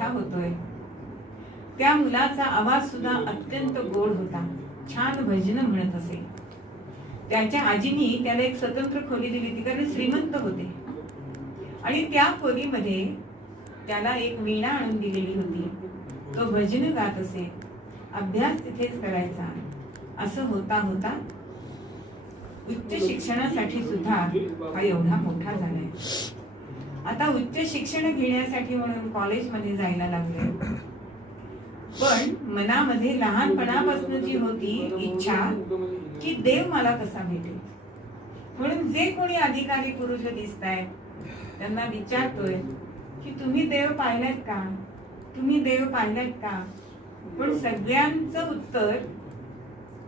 मोठा होतोय. त्या मुलाचा आवाज सुद्धा अत्यंत गोड होता. छान भजन म्हणत असे. त्याच्या आजीनी त्याला एक स्वतंत्र खोली दिली होती, कारण श्रीमंत होते. आणि त्या खोलीमध्ये त्याला एक वीणा आणून दिलेली होती. तो भजन गात असे. अभ्यास तिथेच करायचा. असं होता होता उच्च शिक्षणासाठी सुद्धा हा एवढा मोठा झालाय. आता उच्च शिक्षण घेण्यासाठी म्हणून कॉलेजमध्ये जायला लागले. पण मनामध्ये लहानपणापासून जी होती इच्छा की देव मला कसा भेटेल, म्हणून जे कोणी अधिकारी पुरुष दिसतायत त्यांना विचारतोय की तुम्ही देव पाहिलात का, तुम्ही देव पाहिलात का. पण सगळ्यांचं उत्तर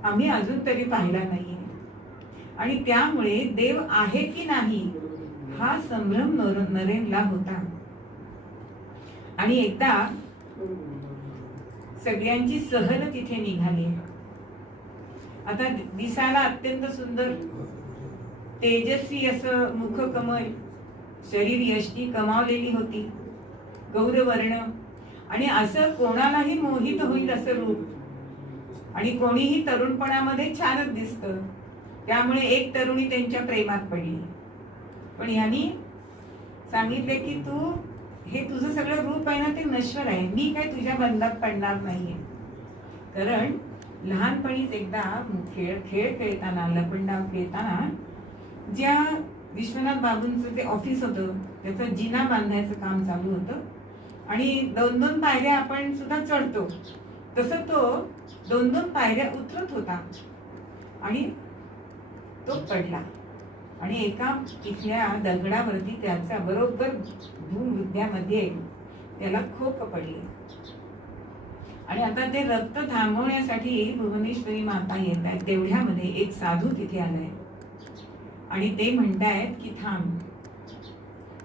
आम्ही अजून तरी पाहिला नाहीये. आणि त्यामुळे देव आहे की नाही हा संभ्रम नरेनला होता. आणि एकदा सगळ्यांची सहल तिथे निघाली. आता दिसायला अत्यंत सुंदर तेजस्वी असं मुखकमल, शरीर यष्टी कमावलेली होती, गौरवर्ण, आणि असं कोणालाही मोहित होईल असं रूप. आणि कोणीही तरुणपणामध्ये छानच दिसतं. त्यामुळे एक तरुणी त्यांच्या प्रेमात पडली. पण ह्यांनी सांगितले की तू हे तुझं सगळं रूप आहे ना ते नश्वर आहे, मी काय तुझ्या बंधात पडणार नाहीये. कारण लहानपणीच एकदा खेळ खेळताना, लपंडाव खेळताना, ज्या विश्वनाथ बाबूंचं ते ऑफिस होतं त्याचं जिना बांधायचं काम चालू होतं. आणि 2-2 पायऱ्या आपण सुद्धा चढतो, तसं तो 2-2 पायऱ्या उतरत होता आणि तो पडला. आणि एका इथल्या दगडावरती त्याचा बरोबर भूमध्यामध्ये त्याला खोक पडली. आणि आता ते रक्त थांबवण्यासाठी भुवनेश्वरी माता येत आहेत. तेवढ्यामध्ये एक साधू तिथे आलाय आणि ते म्हणतायत की थांब,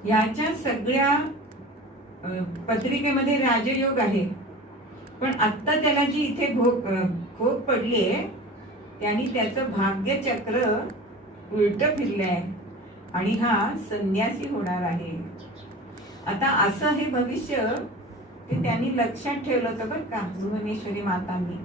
याच्या सगळ्या पत्रिकेमध्ये राजयोग आहे, पण आत्ता त्याला जी इथे खोक पडलीये त्यांनी त्याचं भाग्यचक्र उलट फिरलंय आणि हा संन्यासी होणार आहे. आता असं हे भविष्य ते त्यांनी लक्षात ठेवलं होतं बरं का भुवनेश्वरी मातांनी.